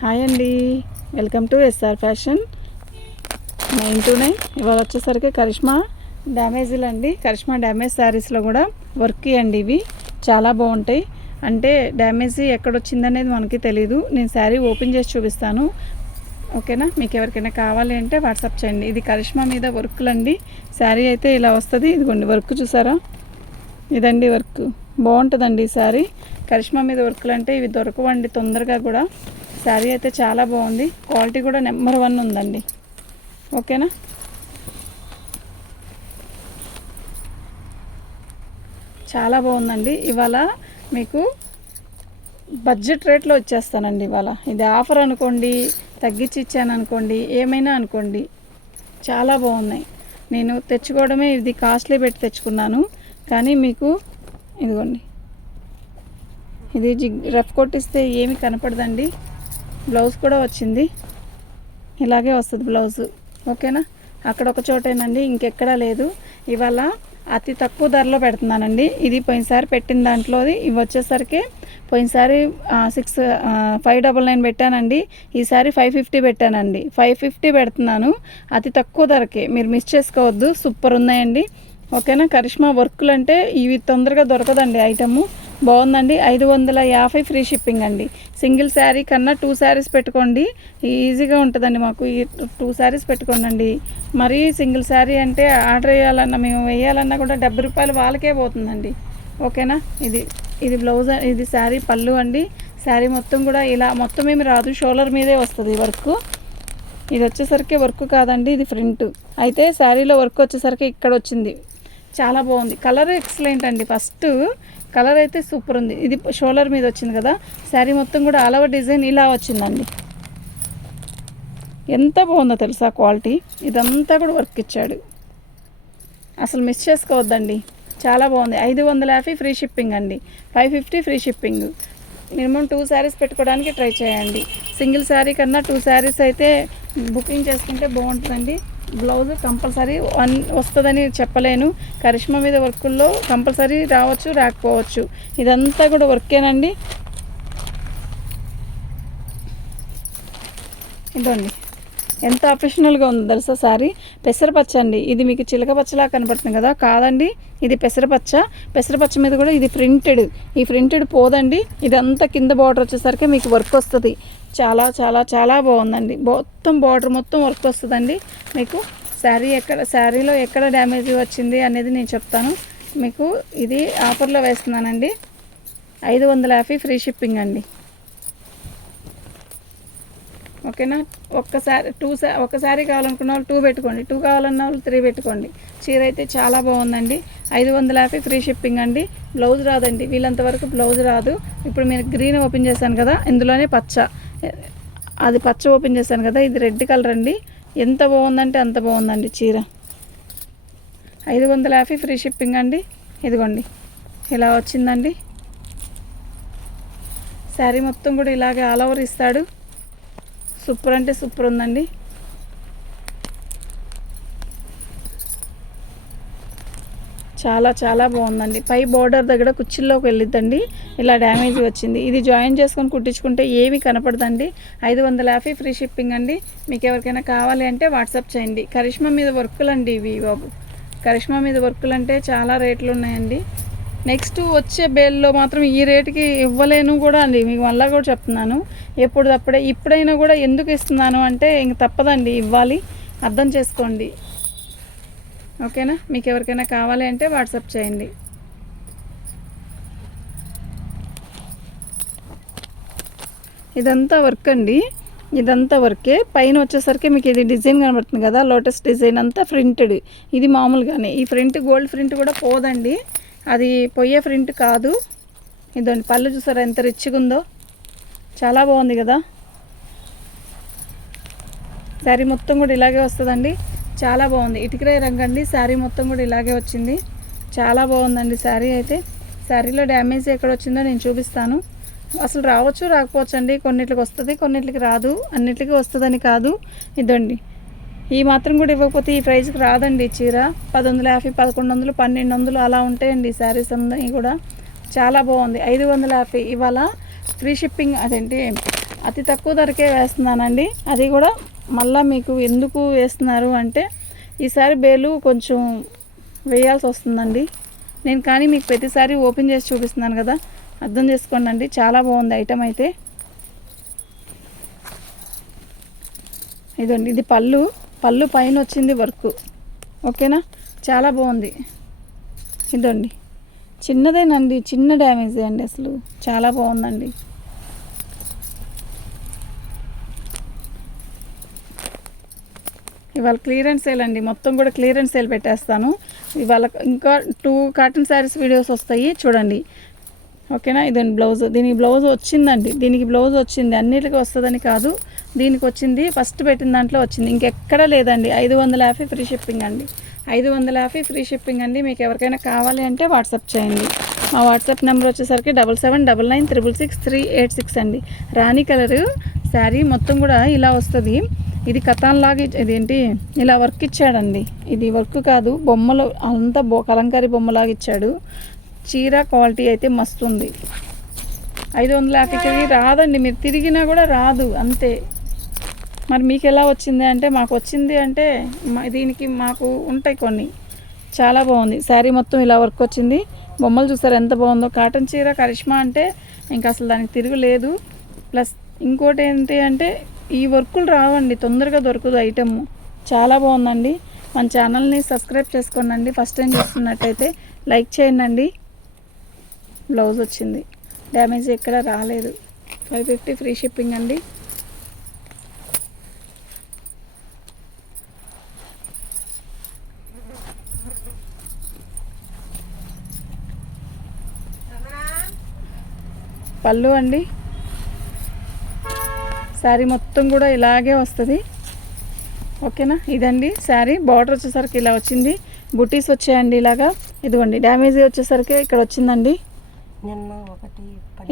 Hi అండి, welcome to SR fashion 929. ఇవాళ వచ్చేసరికి కరిష్మా డ్యామేజీలు అండి. కరిష్మా డ్యామేజ్ శారీస్లో కూడా వర్క్ అండి. ఇవి చాలా బాగుంటాయి. అంటే డ్యామేజీ ఎక్కడొచ్చిందనేది మనకి తెలీదు. నేను శారీ ఓపెన్ చేసి చూపిస్తాను, ఓకేనా? మీకు ఎవరికైనా కావాలి అంటే వాట్సాప్ చేయండి. ఇది కరిష్మా మీద వర్క్లు అండి. శారీ అయితే ఇలా వస్తుంది. ఇదిగోండి వర్క్ చూసారా, ఇదండి వర్క్. బాగుంటుందండి ఈ శారీ. కరిష్మా మీద వర్క్లు అంటే ఇవి దొరకవండి తొందరగా కూడా. శారీ అయితే చాలా బాగుంది, క్వాలిటీ కూడా నెంబర్ 1 ఉందండి, ఓకేనా? చాలా బాగుందండి. ఇవాళ మీకు బడ్జెట్ రేట్లో వచ్చేస్తానండి. ఇవాళ ఇది ఆఫర్ అనుకోండి, తగ్గించి ఇచ్చాను అనుకోండి, ఏమైనా అనుకోండి, చాలా బాగున్నాయి. నేను తెచ్చుకోవడమే ఇది కాస్ట్లీ పెట్టి తెచ్చుకున్నాను, కానీ మీకు ఇదిగోండి, ఇది రఫ్ కొట్టిస్తే ఏమి కనపడదండి. బ్లౌజ్ కూడా వచ్చింది, ఇలాగే వస్తుంది బ్లౌజు, ఓకేనా? అక్కడ ఒక చోటేనండి, ఇంకెక్కడా లేదు. ఇవాళ అతి తక్కువ ధరలో పెడుతున్నానండి. ఇది పోయినసారి పెట్టిన దాంట్లోది ఇవి వచ్చేసరికి పోయినసారి 599 పెట్టానండి, ఈసారి 550 పెట్టానండి. 550 పెడుతున్నాను, అతి తక్కువ ధరకే. మీరు మిస్ చేసుకోవద్దు, సూపర్ ఉన్నాయండి, ఓకేనా? కరిష్మా వర్కులు అంటే ఇవి తొందరగా దొరకదండి. ఐటము బాగుందండి. 550 ఫ్రీ షిప్పింగ్ అండి. సింగిల్ శారీ కన్నా 2 శారీస్ పెట్టుకోండి, ఈజీగా ఉంటుందండి మాకు. ఈ 2 శారీస్ పెట్టుకోండి. మరీ సింగిల్ శారీ అంటే ఆర్డర్ వేయాలన్నా, మేము వేయాలన్నా కూడా 70 రూపాయలు వాళ్ళకే పోతుందండి, ఓకేనా? ఇది బ్లౌజ్, ఇది శారీ పళ్ళు అండి. శారీ మొత్తం కూడా ఇలా మొత్తం ఏమి రాదు, షోల్డర్ మీదే వస్తుంది వర్క్. ఇది వచ్చేసరికి వర్క్ కాదండి, ఇది ఫ్రంట్. అయితే శారీలో వర్క్ వచ్చేసరికి ఇక్కడ వచ్చింది, చాలా బాగుంది. కలర్ ఎక్సలెంట్ అండి. ఫస్ట్ కలర్ అయితే సూపర్ ఉంది. ఇది షోల్డర్ మీద వచ్చింది కదా, శారీ మొత్తం కూడా ఆల్ ఓవర్ డిజైన్ ఇలా వచ్చిందండి. ఎంత బాగుందో తెలుసా క్వాలిటీ. ఇదంతా కూడా వర్క్ ఇచ్చాడు, అసలు మిస్ చేసుకోవద్దండి, చాలా బాగుంది. 550 ఫ్రీ షిప్పింగ్ అండి, 550 ఫ్రీ షిప్పింగ్. మినిమం 2 శారీస్ పెట్టుకోవడానికి ట్రై చేయండి. సింగిల్ శారీ కన్నా 2 శారీస్ అయితే బుకింగ్ చేసుకుంటే బాగుంటుందండి. బ్లౌజ్ కంపల్సరీ 1 వస్తుందని చెప్పలేను. కరిష్మా మీద వర్కుల్లో కంపల్సరీ రావచ్చు, రాకపోవచ్చు. ఇదంతా కూడా వర్కేనండి. ఇదండి ఎంత అఫిషనల్గా ఉంది తెలుసా శారీ. పెసరపచ్చ అండి. ఇది మీకు చిలక పచ్చలా కనపడుతుంది కదా, కాదండి, ఇది పెసరపచ్చ. పెసరపచ్చ మీద కూడా ఇది ప్రింటెడ్. ఈ ప్రింటెడ్ పోదండి. ఇదంతా కింద బార్డర్ వచ్చేసరికి మీకు వర్క్ వస్తుంది. చాలా చాలా చాలా బాగుందండి. మొత్తం బార్డర్ మొత్తం వర్క్ వస్తుందండి మీకు. శారీలో ఎక్కడ డ్యామేజ్ వచ్చింది అనేది నేను చెప్తాను మీకు. ఇది ఆఫర్లో వేస్తున్నానండి, 550 ఫ్రీ షిప్పింగ్ అండి, ఓకేనా? ఒక శారీ కావాలనుకున్న వాళ్ళు 2 పెట్టుకోండి, 2 కావాలన్న వాళ్ళు 3 పెట్టుకోండి. చీర అయితే చాలా బాగుందండి. 550 ఫ్రీ షిప్పింగ్ అండి. బ్లౌజ్ రాదండి, వీళ్ళంతవరకు బ్లౌజ్ రాదు. ఇప్పుడు మీరు గ్రీన్ ఓపెన్ చేశాను కదా, ఇందులోనే పచ్చ, అది పచ్చ ఓపెన్ చేశాను కదా, ఇది రెడ్ కలర్ అండి. ఎంత బాగుందంటే అంత బాగుందండి చీర. 550 ఫ్రీ షిప్పింగ్ అండి. ఇదిగోండి ఇలా వచ్చిందండి. శారీ మొత్తం కూడా ఇలాగే ఆల్ ఓవర్ ఇస్తాడు. సూపర్ అంటే సూపర్ ఉందండి. చాలా చాలా బాగుందండి. పై బోర్డర్ దగ్గర కుచ్చిల్లోకి వెళ్ళిద్దండి, ఇలా డ్యామేజ్ వచ్చింది. ఇది జాయిన్ చేసుకొని కుట్టించుకుంటే ఏమీ కనపడదండి. 550 ఫ్రీ షిప్పింగ్ అండి. మీకు ఎవరికైనా కావాలి అంటే వాట్సాప్ చేయండి. కరిష్మా మీద వర్కులు అండి ఇవి బాబు. కరిష్మా మీద వర్కులు అంటే చాలా రేట్లు ఉన్నాయండి. నెక్స్ట్ వచ్చే బేల్లో మాత్రం ఈ రేటుకి ఇవ్వలేను కూడా అండి, మీకు మళ్ళీ కూడా చెప్తున్నాను. ఇప్పుడైనా కూడా ఎందుకు ఇస్తున్నాను అంటే ఇంక తప్పదండి, ఇవ్వాలి, అర్థం చేసుకోండి, ఓకేనా? మీకు ఎవరికైనా కావాలి అంటే వాట్సాప్ చేయండి. ఇదంతా వర్క్ అండి, ఇదంతా వర్కే. పైన వచ్చేసరికి మీకు ఇది డిజైన్ కనబడుతుంది కదా, లోటస్ డిజైన్ అంతా ప్రింటెడ్. ఇది మామూలుగానే, ఈ ప్రింట్ గోల్డ్ ప్రింట్ కూడా పోదండి, అది పొయ్యే ప్రింట్ కాదు. ఇదండి పళ్ళు చూసారా ఎంత రిచ్గా ఉందో, చాలా బాగుంది కదా. శారీ మొత్తం కూడా ఇలాగే వస్తుందండి, చాలా బాగుంది. ఇటుకరాయి రంగు అండి. శారీ మొత్తం కూడా ఇలాగే వచ్చింది, చాలా బాగుందండి శారీ అయితే. శారీలో డ్యామేజ్ ఎక్కడ వచ్చిందో నేను చూపిస్తాను. అసలు రావచ్చు, రాకపోవచ్చు అండి. కొన్నిట్లకి వస్తుంది, కొన్నిట్లకి రాదు. అన్నిటికీ వస్తుందని కాదు. ఇదండి, ఈ మాత్రం కూడా ఇవ్వకపోతే ఈ ప్రైస్కి రాదండి చీర. 1150, 1100, 1200 అలా ఉంటాయండి శారీస్ అన్నీ కూడా. చాలా బాగుంది. 550 ఇవాళ ఫ్రీ షిప్పింగ్, అదేంటి అతి తక్కువ ధరకే వేస్తున్నానండి. అది కూడా మళ్ళీ మీకు ఎందుకు వేస్తున్నారు అంటే ఈసారి బేలు కొంచెం వేయాల్సి వస్తుందండి నేను, కానీ మీకు ప్రతిసారి ఓపెన్ చేసి చూపిస్తున్నాను కదా, అర్థం చేసుకోండి అండి. చాలా బాగుంది ఐటమ్ అయితే. ఇదండి, ఇది పళ్ళు పైన వచ్చింది వర్క్, ఓకేనా, చాలా బాగుంది. ఇదండి చిన్నదేనండి, చిన్న డ్యామేజే అండి, అసలు చాలా బాగుందండి. ఇవాళ క్లియరెన్స్ సేల్ అండి, మొత్తం కూడా క్లియరెన్స్ సేల్ పెట్టేస్తాను. ఇవాళ ఇంకా 2 కాటన్ శారీస్ వీడియోస్ వస్తాయి చూడండి, ఓకేనా. ఇదండి బ్లౌజ్, దీనికి బ్లౌజ్ వచ్చిందండి, దీనికి బ్లౌజ్ వచ్చింది, అన్నిటికీ వస్తుందని కాదు, దీనికి వచ్చింది, ఫస్ట్ పెట్టిన దాంట్లో వచ్చింది, ఇంకెక్కడ లేదండి. 550 ఫ్రీ షిప్పింగ్ అండి, 550 ఫ్రీ షిప్పింగ్ అండి. మీకు ఎవరికైనా కావాలి అంటే వాట్సాప్ చేయండి. మా వాట్సాప్ నెంబర్ వచ్చేసరికి 7799966386 అండి. రాణి కలరు శారీ మొత్తం కూడా ఇలా వస్తుంది. ఇది కథాన్ లాగా, ఇదేంటి ఇలా వర్క్ ఇచ్చాడండి, ఇది వర్క్ కాదు, బొమ్మలు అంతా కలంకారీ బొమ్మలాగా ఇచ్చాడు. చీర క్వాలిటీ అయితే మస్తు ఉంది. 550కి రాదండి, మీరు తిరిగినా కూడా రాదు, అంతే. మరి మీకు ఎలా వచ్చింది అంటే, మాకు వచ్చింది అంటే దీనికి మాకు ఉంటాయి కొన్ని. చాలా బాగుంది శారీ, మొత్తం ఇలా వర్క్ వచ్చింది. బొమ్మలు చూసారు ఎంత బాగుందో. కాటన్ చీర కరిష్మా అంటే ఇంకా అసలు దానికి తిరుగులేదు. ప్లస్ ఇంకోటి ఏంటి అంటే ఈ వర్కులు రావండి, తొందరగా దొరకదు ఐటమ్. చాలా బాగుందండి. మన ఛానల్ని సబ్స్క్రైబ్ చేసుకోండి. ఫస్ట్ టైం చూస్తున్నట్టయితే లైక్ చేయండి. బ్లౌజ్ వచ్చింది, డ్యామేజ్ ఎక్కడ రాలేదు. 550 ఫ్రీ షిప్పింగ్ అండి. పళ్ళు అండి, శారీ మొత్తం కూడా ఇలాగే వస్తుంది, ఓకేనా. ఇదండి శారీ. బార్డర్ వచ్చేసరికి ఇలా వచ్చింది, బుటీస్ వచ్చాయండి ఇలాగా. ఇదిగోండి డ్యామేజ్ వచ్చేసరికి ఇక్కడ వచ్చిందండి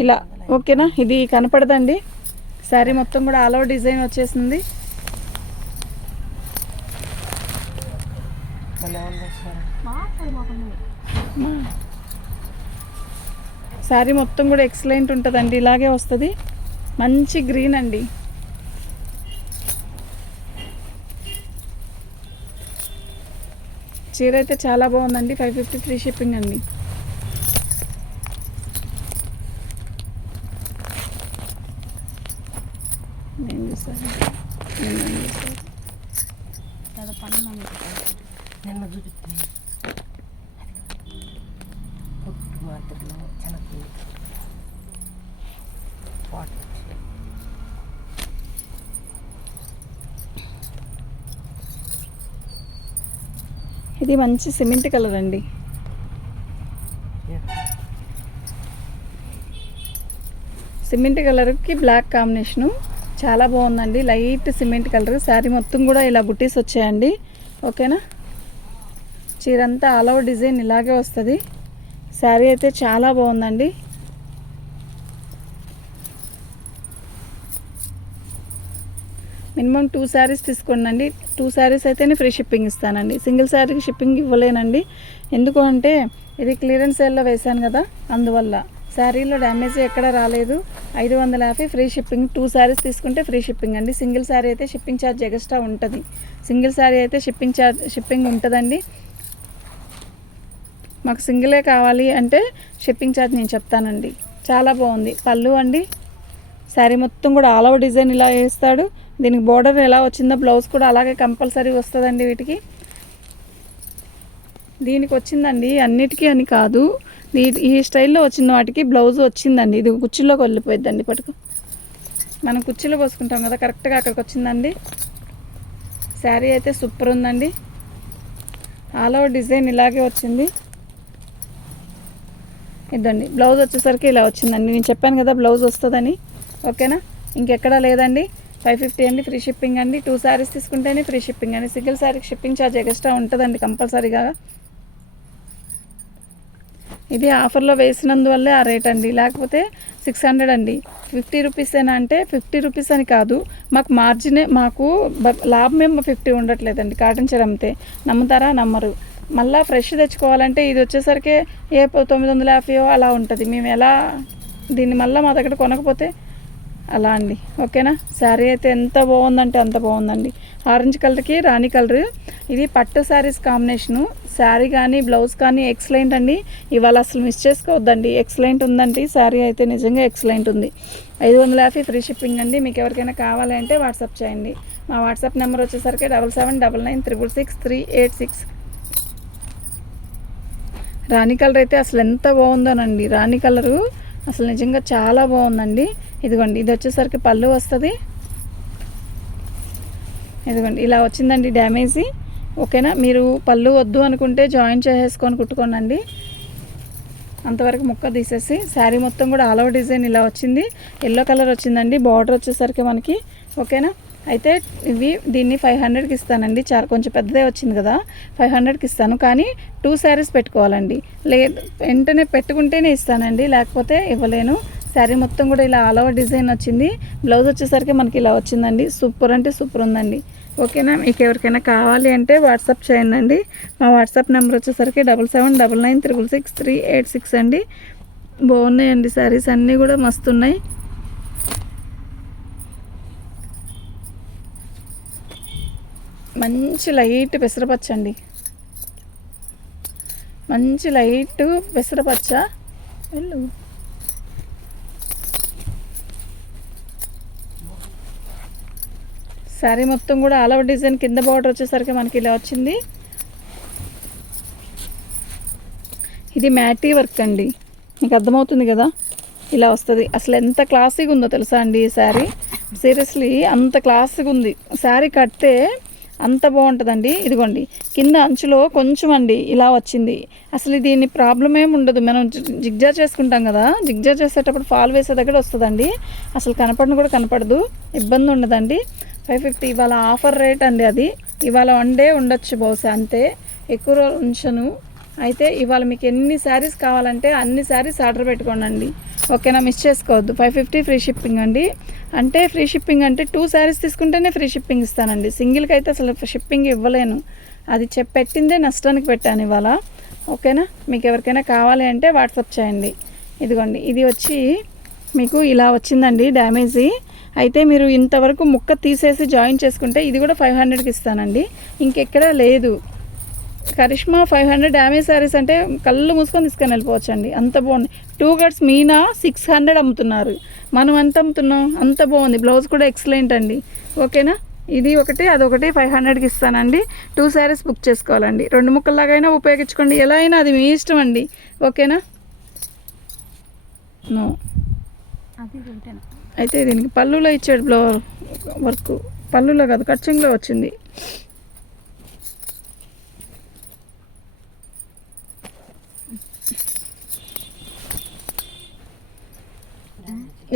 ఇలా, ఓకేనా. ఇది కనపడదండి, శారీ మొత్తం కూడా ఆల్ ఓవర్ డిజైన్ వచ్చేసింది. శారీ మొత్తం కూడా ఎక్సలెంట్ ఉంటుందండి, ఇలాగే వస్తుంది. మంచి గ్రీన్ అండి. చీర అయితే చాలా బాగుందండి. 550 ఫ్రీ షిప్పింగ్ అండి. నేను చూసాను ఇది మంచి సిమెంట్ కలర్ అండి. సిమెంట్ కలర్కి బ్లాక్ కాంబినేషను చాలా బాగుందండి. లైట్ సిమెంట్ కలర్, శారీ మొత్తం కూడా ఇలా బుట్టీస్ వచ్చాయండి, ఓకేనా. చీర అంతా ఆల్ ఓవర్ డిజైన్ ఇలాగే వస్తుంది. శారీ అయితే చాలా బాగుందండి. మినిమం 2 శారీస్ తీసుకోండి. 2 శారీస్ అయితేనే ఫ్రీ షిప్పింగ్ ఇస్తానండి. సింగిల్ శారీకి షిప్పింగ్ ఇవ్వలేనండి. ఎందుకు అంటే ఇది క్లియరెన్స్ సేల్లో వేశాను కదా, అందువల్ల. శారీలో డ్యామేజ్ ఎక్కడ రాలేదు. 550 ఫ్రీ షిప్పింగ్. 2 శారీస్ తీసుకుంటే ఫ్రీ షిప్పింగ్ అండి. సింగిల్ శారీ అయితే షిప్పింగ్ ఛార్జ్ ఎక్స్ట్రా ఉంటుంది. సింగిల్ శారీ అయితే షిప్పింగ్ ఉంటుందండి. మాకు సింగిలే కావాలి అంటే షిప్పింగ్ ఛార్జ్ నేను చెప్తానండి. చాలా బాగుంది. పళ్ళు అండి, శారీ మొత్తం కూడా ఆల్ ఓవర్ డిజైన్ ఇలా వేస్తాడు. దీనికి బోర్డర్ ఎలా వచ్చిందో బ్లౌజ్ కూడా అలాగే కంపల్సరీ వస్తుందండి. వీటికి దీనికి వచ్చిందండి, అన్నిటికీ అని కాదు, ఈ స్టైల్లో వచ్చిన వాటికి బ్లౌజ్ వచ్చిందండి. ఇది కుర్చీలోకి వెళ్ళిపోయిద్దండి. పట్టుకు మనం కుర్చీలో పోసుకుంటాం కదా, కరెక్ట్గా అక్కడికి వచ్చిందండి. శారీ అయితే సూపర్ ఉందండి. ఆల్ ఓవర్ డిజైన్ ఇలాగే వచ్చింది. ఇదండి బ్లౌజ్ వచ్చేసరికి ఇలా వచ్చిందండి. నేను చెప్పాను కదా బ్లౌజ్ వస్తుందని, ఓకేనా. ఇంకెక్కడా లేదండి. 550 అండి, ఫ్రీ షిప్పింగ్ అండి. 2 శారీస్ తీసుకుంటేనే ఫ్రీ షిప్పింగ్ అండి. సింగిల్ శారీకి షిప్పింగ్ ఛార్జ్ ఎక్స్ట్రా ఉంటుందండి కంపల్సరీగా. ఇది ఆఫర్లో వేసినందువల్లే ఆ రేట్ అండి, లేకపోతే 600 అండి. 50 రూపీసేనా అంటే 50 రూపీస్ అని కాదు, మాకు మార్జినే, మాకు లాభం ఏమో 50 ఉండట్లేదండి. కాటన్ చీర అమ్మితే నమ్ముతారా? నమ్మరు. మళ్ళీ ఫ్రెష్ తెచ్చుకోవాలంటే ఇది వచ్చేసరికి 950 అలా ఉంటుంది. మేము ఎలా దీన్ని మళ్ళీ మా దగ్గర కొనకపోతే అలా అండి. ఓకేనా. శారీ అయితే ఎంత బాగుందంటే అంత బాగుందండి. ఆరెంజ్ కలర్కి రాణి కలర్, ఇది పట్టు శారీస్ కాంబినేషను. శారీ కానీ బ్లౌజ్ కానీ ఎక్సలెంట్ అండి. ఇవాళ అసలు మిస్ చేసుకోవద్దండి, ఎక్సలెంట్ ఉందండి. శారీ అయితే నిజంగా ఎక్సలెంట్ ఉంది. 550 ఫ్రీ షిప్పింగ్ అండి. మీకు ఎవరికైనా కావాలి అంటే వాట్సాప్ చేయండి. మా వాట్సాప్ నెంబర్ వచ్చేసరికి 7799963686. రాణి కలర్ అయితే అసలు ఎంత బాగుందోనండి. రాణి కలరు అసలు నిజంగా చాలా బాగుందండి. ఇదిగోండి, ఇది వచ్చేసరికి పళ్ళు వస్తుంది. ఇదిగోండి ఇలా వచ్చిందండి డ్యామేజీ. ఓకేనా. మీరు పళ్ళు వద్దు అనుకుంటే జాయిన్ చేసేసుకొని కుట్టుకోనండి. అంతవరకు ముక్క తీసేసి శారీ మొత్తం కూడా ఆల్ ఓవర్ డిజైన్ ఇలా వచ్చింది. ఎల్లో కలర్ వచ్చిందండి. బార్డర్ వచ్చేసరికి మనకి. ఓకేనా. అయితే దీన్ని 500కి ఇస్తానండి. చాలా కొంచెం పెద్దదే వచ్చింది కదా, 500కి ఇస్తాను. కానీ 2 శారీస్ పెట్టుకోవాలండి. వెంటనే పెట్టుకుంటేనే ఇస్తానండి, లేకపోతే ఇవ్వలేను. శారీ మొత్తం కూడా ఇలా ఆల్ ఓవర్ డిజైన్ వచ్చింది. బ్లౌజ్ వచ్చేసరికి మనకి ఇలా వచ్చిందండి. సూపర్ అంటే సూపర్ ఉందండి. ఓకేనా. మీకు ఎవరికైనా కావాలి అంటే వాట్సాప్ చేయండి. మా వాట్సాప్ నెంబర్ వచ్చేసరికి 7799966386 అండి. బాగున్నాయండి శారీస్ అన్నీ కూడా మస్తు ఉన్నాయి. మంచి లైట్ పెసరపచ్చ అండి, మంచి లైట్ పెసరపచ్చ. వెళ్ళు. శారీ మొత్తం కూడా ఆల్ ఓవర్ డిజైన్, కింద బార్డర్ వచ్చేసరికి మనకి ఇలా వచ్చింది. ఇది మ్యాటీ వర్క్ అండి, మీకు అర్థమవుతుంది కదా, ఇలా వస్తుంది. అసలు ఎంత క్లాసీగా ఉందో తెలుసా అండి ఈ శారీ. సీరియస్లీ అంత క్లాసీగా ఉంది. శారీ కడితే అంత బాగుంటుందండి. ఇదిగోండి కింద అంచులో కొంచెం అండి ఇలా వచ్చింది. అసలు దీని ప్రాబ్లం ఏమి ఉండదు. మనం జిగ్జా చేసుకుంటాం కదా, జిగ్జా చేసేటప్పుడు ఫాల్ వేసే దగ్గర వస్తుందండి. అసలు కనపడను కూడా కనపడదు, ఇబ్బంది ఉండదండి. 550 ఇవాళ ఆఫర్ రేట్ అండి. అది ఇవాళ 1 డే ఉండొచ్చు బహుశా, అంతే, ఎక్కువ రోజులు ఉంచను. అయితే ఇవాళ మీకు ఎన్ని శారీస్ కావాలంటే అన్ని శారీస్ ఆర్డర్ పెట్టుకోండి. ఓకేనా. మిస్ చేసుకోవద్దు. 550 ఫ్రీ షిప్పింగ్ అండి. అంటే ఫ్రీ షిప్పింగ్ అంటే 2 శారీస్ తీసుకుంటేనే ఫ్రీ షిప్పింగ్ ఇస్తానండి. సింగిల్కి అయితే అసలు షిప్పింగ్ ఇవ్వలేను. అది పెట్టిందే నష్టానికి పెట్టాను ఇవాళ. ఓకేనా. మీకు ఎవరికైనా కావాలి అంటే వాట్సాప్ చేయండి. ఇదిగోండి, ఇది వచ్చి మీకు ఇలా వచ్చిందండి డ్యామేజీ. అయితే మీరు ఇంతవరకు ముక్క తీసేసి జాయిన్ చేసుకుంటే ఇది కూడా 500కి ఇస్తానండి. ఇంకెక్కడా లేదు. కరిష్మా 500 డ్యామేజ్ శారీస్ అంటే కళ్ళు మూసుకొని తీసుకొని వెళ్ళిపోవచ్చు అండి, అంత బాగుంది. 2 గట్స్ మీనా 600 అమ్ముతున్నారు, మనం ఎంత అమ్ముతున్నాం, అంత బాగుంది. బ్లౌజ్ కూడా ఎక్సలెంట్ అండి. ఓకేనా. ఇది ఒకటి అదొకటి 500కి ఇస్తానండి. 2 శారీస్ బుక్ చేసుకోవాలండి. 2 ముక్కల్లాగైనా ఉపయోగించుకోండి, ఎలా అయినా అది మీ ఇష్టం అండి. ఓకేనా. నో అయితే దీనికి పళ్ళులో ఇచ్చాడు బ్లౌజ్ వర్క్, పళ్ళులో కాదు కచ్చింగ్లో వచ్చింది.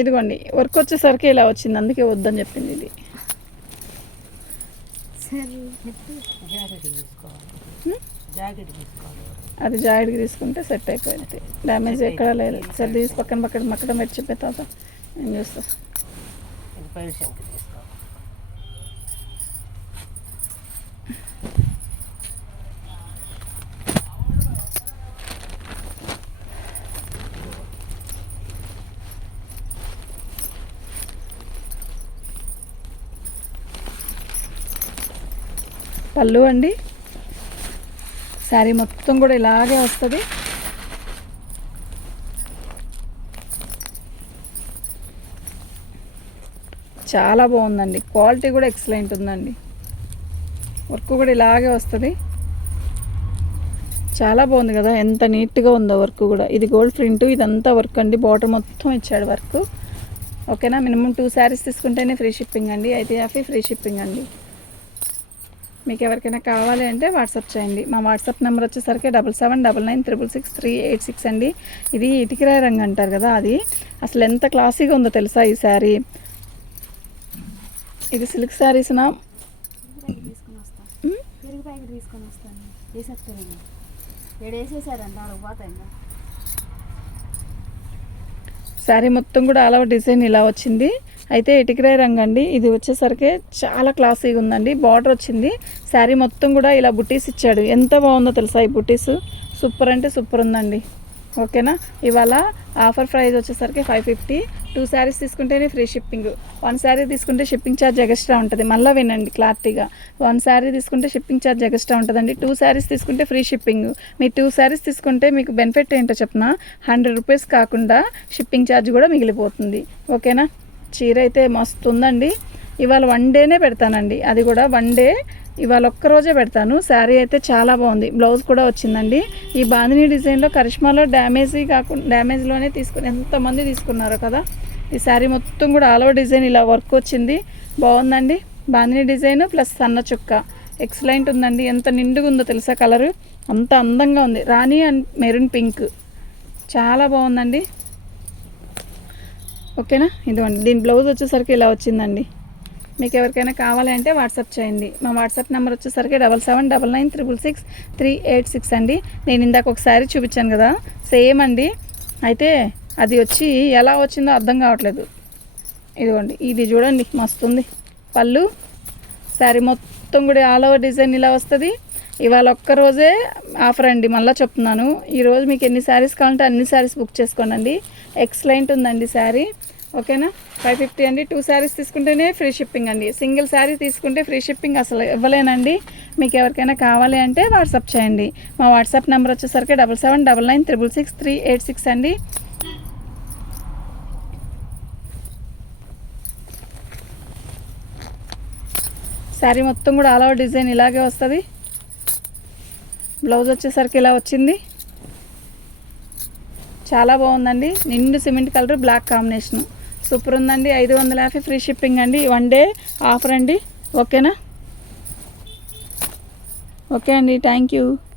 ఇదిగోండి వర్క్ వచ్చేసరికి ఇలా వచ్చింది, అందుకే వద్దని చెప్పింది. ఇది అది జాకెట్కి తీసుకుంటే సెట్ అయిపోయింది, డ్యామేజ్ ఎక్కడా లేదు. సరే తీసి పక్కన మక్కడ మెరిచిపోయి తాత నేను చూస్తా. పళ్ళు అండి, శారీ మొత్తం కూడా ఇలాగే వస్తుంది. చాలా బాగుందండి, క్వాలిటీ కూడా ఎక్సలెంట్ ఉందండి. వర్క్ కూడా ఇలాగే వస్తుంది, చాలా బాగుంది కదా, ఎంత నీట్గా ఉందో వర్క్ కూడా. ఇది గోల్డ్ ప్రింట్, ఇదంతా వర్క్ అండి. బార్డర్ మొత్తం ఇచ్చాడు వర్క్. ఓకేనా. మినిమం 2 శారీస్ తీసుకుంటేనే ఫ్రీ షిప్పింగ్ అండి. 550 ఫ్రీ షిప్పింగ్ అండి. మీకు ఎవరికైనా కావాలి అంటే వాట్సాప్ చేయండి. మా వాట్సాప్ నెంబర్ వచ్చేసరికి 7799966386 అండి. ఇది ఇటుకరాయి రంగు అంటారు కదా, అది అసలు ఎంత క్లాసీగా ఉందో తెలుసా ఈ శారీ. ఇది సిల్క్ శారీస్నా, శారీ మొత్తం కూడా ఆల్ ఓవర్ డిజైన్ ఇలా వచ్చింది. అయితే ఇటుకరాయి రంగు అండి. ఇది వచ్చేసరికి చాలా క్లాసీగా ఉందండి. బార్డర్ వచ్చింది, శారీ మొత్తం కూడా ఇలా బుటీస్ ఇచ్చాడు. ఎంత బాగుందో తెలుసా ఈ బుటీస్, సూపర్ అంటే సూపర్ ఉందండి. ఓకేనా. ఇవాళ ఆఫర్ ప్రైస్ వచ్చేసరికి 550, 2 శారీస్ తీసుకుంటేనే ఫ్రీ షిప్పింగ్. 1 శారీ తీసుకుంటే షిప్పింగ్ ఛార్జ్ ఎక్స్ట్రా ఉంటుంది. మళ్ళీ వినండి క్లారిటీగా. 1 శారీ తీసుకుంటే షిప్పింగ్ ఛార్జ్ ఎక్స్ట్రా ఉంటుందండి. 2 శారీస్ తీసుకుంటే ఫ్రీ షిప్పింగ్. మీరు 2 శారీస్ తీసుకుంటే మీకు బెనిఫిట్ ఏంటో చెప్పిన 100 రూపీస్ కాకుండా షిప్పింగ్ ఛార్జ్ కూడా మిగిలిపోతుంది. ఓకేనా? చీర అయితే మస్తు ఉందండి. ఇవాళ 1 డేనే పెడతానండి, అది కూడా 1 డే ఇవాళ ఒక్కరోజే పెడతాను. శారీ అయితే చాలా బాగుంది. బ్లౌజ్ కూడా వచ్చిందండి. ఈ బాందిని డిజైన్లో కరిష్మాలో డ్యామేజ్లోనే తీసుకుని ఎంతమంది తీసుకున్నారో కదా. ఈ శారీ మొత్తం కూడా ఆల్ ఓవర్ డిజైన్ ఇలా వర్క్ వచ్చింది. బాగుందండి. బాందిని డిజైన్ ప్లస్ సన్న చుక్క ఎక్సలెంట్ ఉందండి. ఎంత నిండుగా ఉందో తెలుసా, కలరు అంత అందంగా ఉంది. రాణి అండ్ మెరూన్ పింక్ చాలా బాగుందండి. ఓకేనా? ఇదిగోండి, దీని బ్లౌజ్ వచ్చేసరికి ఇలా వచ్చిందండి. మీకు ఎవరికైనా కావాలి అంటే వాట్సాప్ చేయండి. మా వాట్సాప్ నెంబర్ వచ్చేసరికి 7799666386 అండి. నేను ఇందాక ఒకసారి చూపించాను కదా, సేమ్ అండి. అయితే అది వచ్చి ఎలా వచ్చిందో అర్థం కావట్లేదు. ఇదిగోండి, ఇది చూడండి మస్తుంది. పళ్ళు శారీ మొత్తం కూడా ఆల్ ఓవర్ డిజైన్ ఇలా వస్తుంది. ఇవాళ ఒక్కరోజే ఆఫర్ అండి, మళ్ళీ చెప్తున్నాను. ఈరోజు మీకు ఎన్ని శారీస్ కావాలంటే అన్ని శారీస్ బుక్ చేసుకోండి. ఎక్సలెంట్ ఉందండి శారీ. ఓకేనా? 550 అండి. 2 శారీస్ తీసుకుంటేనే ఫ్రీ షిప్పింగ్ అండి. సింగిల్ శారీ తీసుకుంటే ఫ్రీ షిప్పింగ్ అసలు ఇవ్వలేనండి. మీకు ఎవరికైనా కావాలి అంటే వాట్సాప్ చేయండి. మా వాట్సాప్ నెంబర్ వచ్చేసరికి 7799666386 అండి. శారీ మొత్తం కూడా ఆల్ ఓవర్ డిజైన్ ఇలాగే వస్తుంది. బ్లౌజ్ వచ్చేసరికి ఇలా వచ్చింది. చాలా బాగుందండి. నిండు cement colour black combination super ఉందండి. 550 ఫ్రీ షిప్పింగ్ అండి. 1 డే ఆఫర్ అండి. ఓకేనా? ఓకే అండి, థ్యాంక్ యూ.